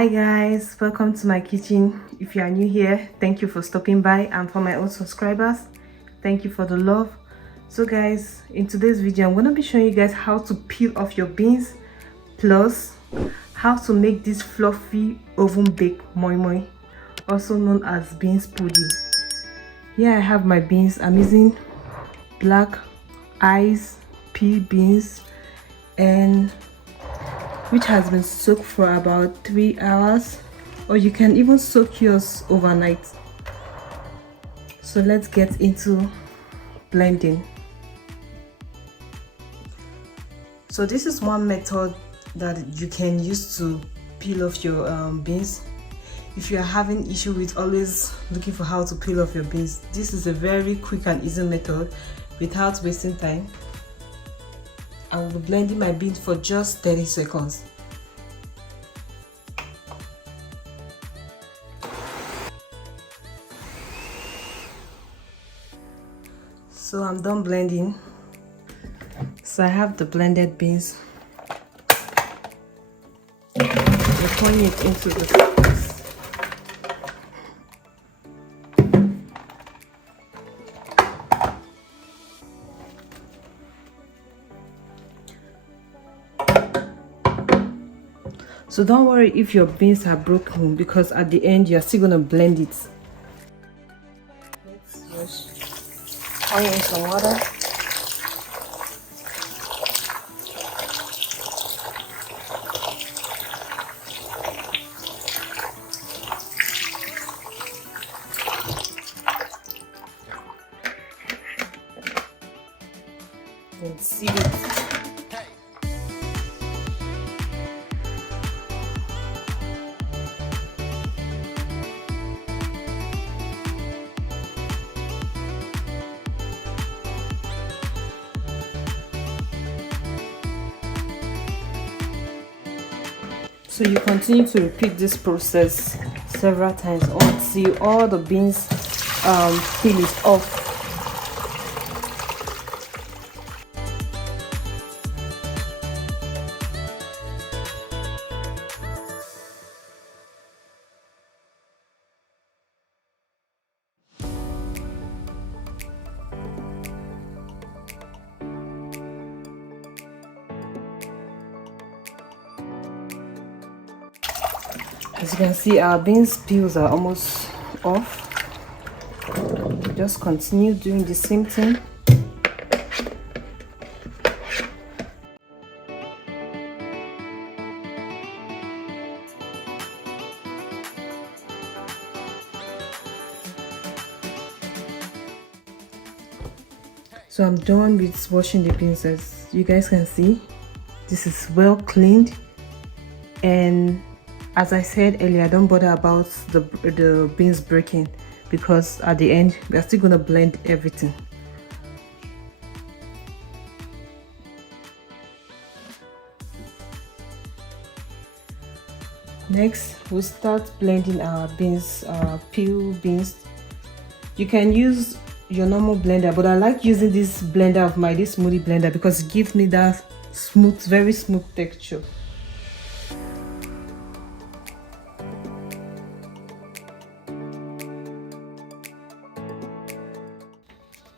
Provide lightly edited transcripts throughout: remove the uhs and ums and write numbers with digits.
Hi guys, welcome to my kitchen. If you are new here, thank you for stopping by, and for my old subscribers, thank you for the love. So guys, in today's video I'm going to be showing you guys how to peel off your beans, plus how to make this fluffy oven baked moi moi, also known as beans pudding. Here I have my beans. I'm using Blackeye pea beans, and which has been soaked for about 3 hours, or you can even soak yours overnight. So let's get into blending. So this is one method that you can use to peel off your beans. If you are having issue with always looking for how to peel off your beans, this is a very quick and easy method without wasting time. I will be blending my beans for just 30 seconds. So I'm done blending. So I have the blended beans. I'm pouring it into the cups. So don't worry if your beans are broken, because at the end you're still gonna blend it. Let's just pour in some water. And sieve it. So you continue to repeat this process several times until all the beans peel is off. As you can see, our beans peels are almost off. Just continue doing the same thing. So I'm done with washing the beans. As you guys can see, this is well cleaned, and as I said earlier, don't bother about the beans breaking, because at the end we are still going to blend everything. Next, we'll start blending our beans, peel beans. You can use your normal blender, but I like using this blender of mine, this smoothie blender, because it gives me that smooth, very smooth texture.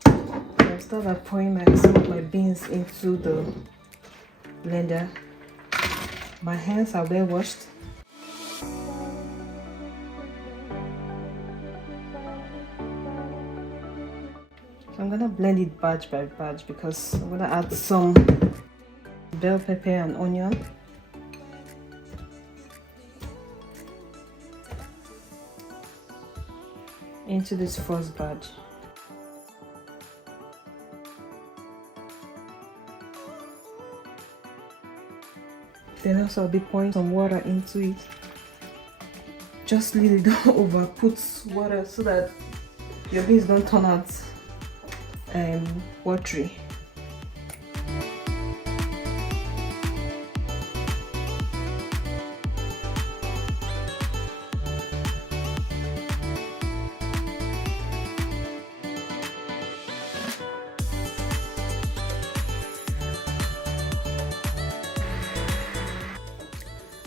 I'll start by pouring some of my beans into the blender. My hands are well washed. So I'm gonna blend it batch by batch, because I'm gonna add some bell pepper and onion. Into this first batch. Then also I'll be pouring some water into it. Just really don't over put water so that your beans don't turn out watery.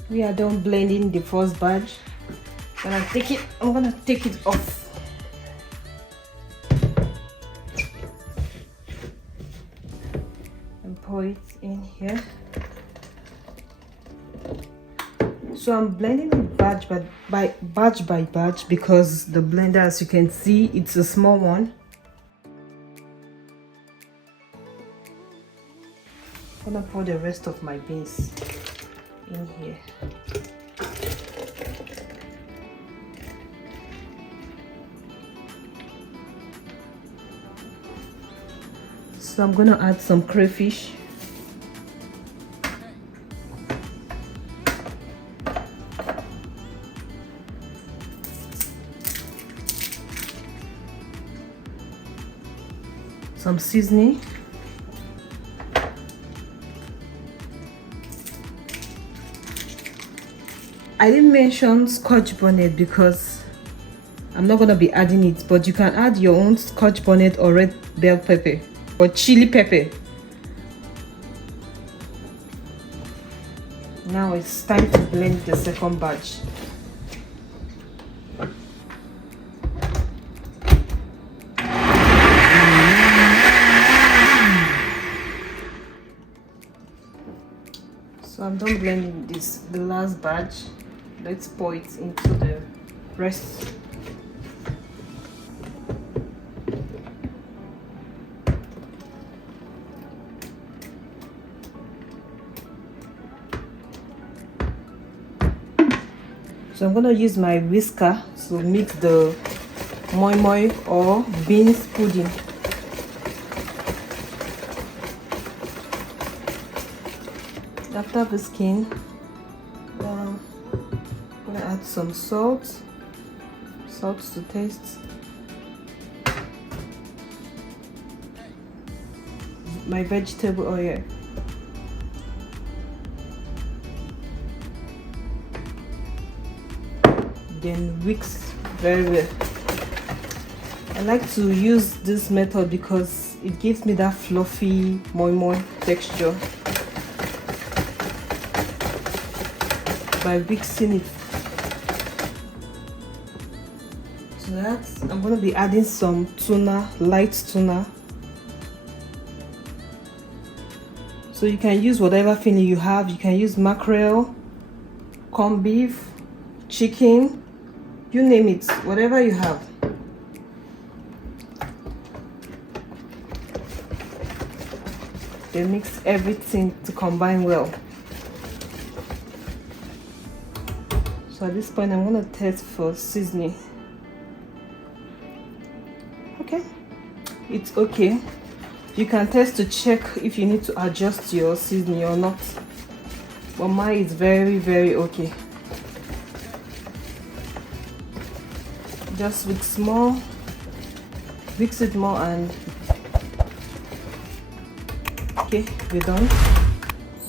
We are done blending the first batch. I'm gonna take it off. And pour it in here. So I'm blending it batch by batch because the blender, as you can see, it's a small one. I'm gonna pour the rest of my beans in here. So I'm gonna add some crayfish. Some seasoning. I didn't mention Scotch bonnet because I'm not gonna be adding it, but you can add your own Scotch bonnet or red bell pepper or chili pepper. Now it's time to blend the second batch. So I'm done blending the last batch. Let's pour it into the rest. So I'm gonna use my whisker to mix the moi moi or beans pudding. After whisking, I'm gonna add some salt to taste, my vegetable oil, then mix very well. I like to use this method because it gives me that fluffy moi moi texture by mixing it. To that, I'm going to be adding some tuna, light tuna. So you can use whatever filling you have. You can use mackerel, corned beef, chicken, you name it, whatever you have. Then mix everything to combine well. So at this point, I'm going to test for seasoning. Okay, it's okay. You can test to check if you need to adjust your seasoning or not. But mine is very, very okay. Just mix more, mix it more, and okay, we're done.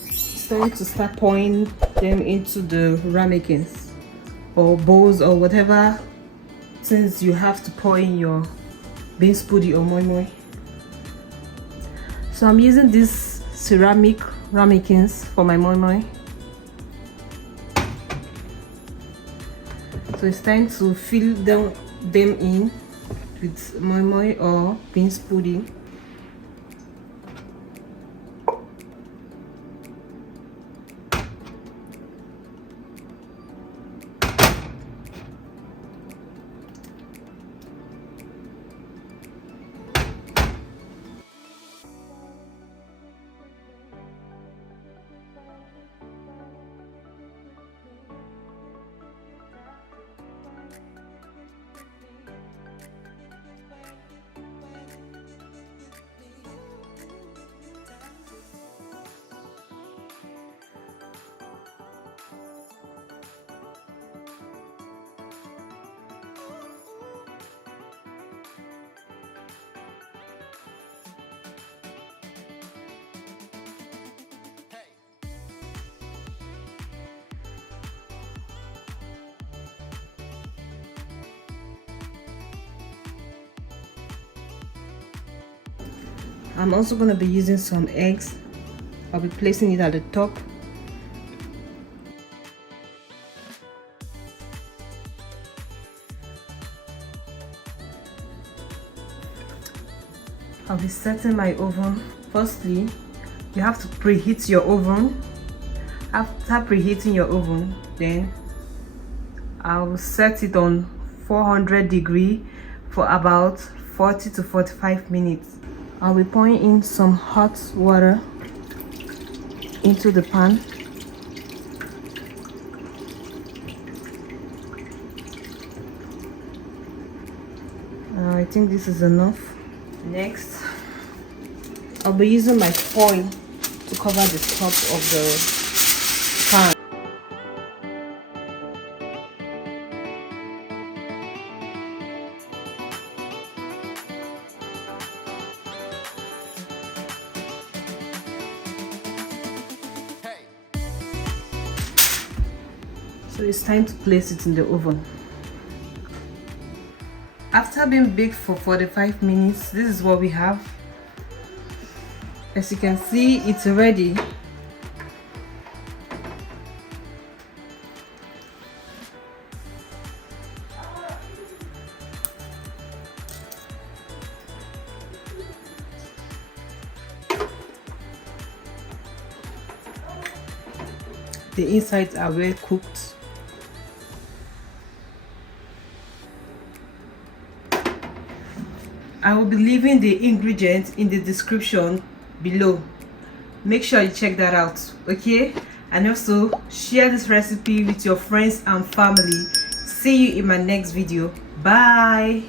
It's time to start pouring them into the ramekins or bowls or whatever things you have to pour in your beans pudding or moi moi. So I'm using these ceramic ramekins for my moi moi. So it's time to fill them in with moi moi or beans pudding. I'm also going to be using some eggs. I'll be placing it at the top. I'll be setting my oven. Firstly, you have to preheat your oven. After preheating your oven, then I'll set it on 400 degree for about 40 to 45 minutes. I'll be pouring in some hot water into the pan. I think this is enough. Next, I'll be using my foil to cover the top of the pan. So it's time to place it in the oven. After being baked for 45 minutes, this is what we have. As you can see, it's ready. The insides are well cooked. I will be leaving the ingredients in the description below. Make sure you check that out, okay? And also share this recipe with your friends and family. See you in my next video. Bye.